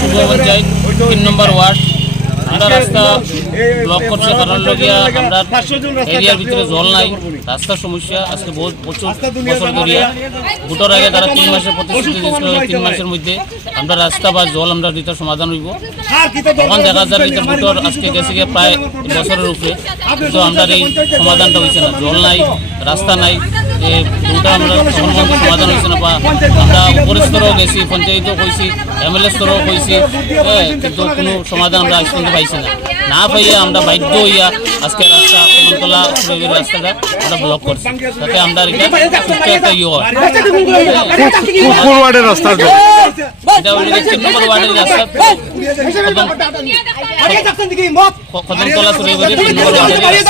পূর্ব পঞ্চায়েত 3 নম্বর word আমরা রাস্তা block করছে কারণ লগিয়া আমরা এরিয়ার ভিতরে জল নাই, রাস্তার সমস্যা আজকে প্রচুর বছর ধরে। ভোটের আগে তারা 3 মাসের প্রতিশ্রুতি দিয়েছিল, 3 মাসের মধ্যে আমরা রাস্তা বা জল আমরা দুইটা সমাধান হইব। তখন দেখা যায় যে ভোটের আজকে গেছে গিয়ে প্রায় বছরের উপরে, কিন্তু আমরা এই সমাধানটা হয়েছে না। জল নাই, রাস্তা নাই, দুটা আমরা সমাধান হয়েছে না। বা আমরা উপর স্তরেও গেছি, পঞ্চায়েতও কইছি, MLA স্তরেও কইছি, কিন্তু কোনো সমাধান আমরা আজ পর্যন্ত পাইছি না পাইয়া আমরা বাধ্য হইয়া আজকে রাস্তা কমনতলা রাস্তাটা আমরা ব্লক করছি, তাতে আমরা এটা একটা ইয়ে হয়। এটা হল 3 নম্বর ওয়ার্ডের রাস্তা, কদমতলা সুরেগরি 3 নম্বর ওয়ার্ডের রাস্তা।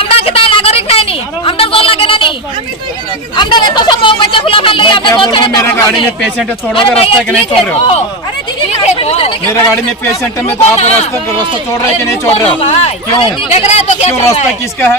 আমরা কি তাই নাগরিক নাইনি? আমরা জল লাগে নানি? আমরা এত সব বাচ্চা ফুলা খালি আমরা জল ছেড়ে मेरा गाड़ी में पेशेंट है, छोड़ोगे रास्ता के नहीं छोड़ रहे हो? अरे दीदी मेरा गाड़ी में पेशेंट है, मैं तो आप रास्ता छोड़ रहे हैं कि नहीं छोड़ रहे हो? क्यों? देख रहे हो तो क्या क्यों रास्ता किसका है?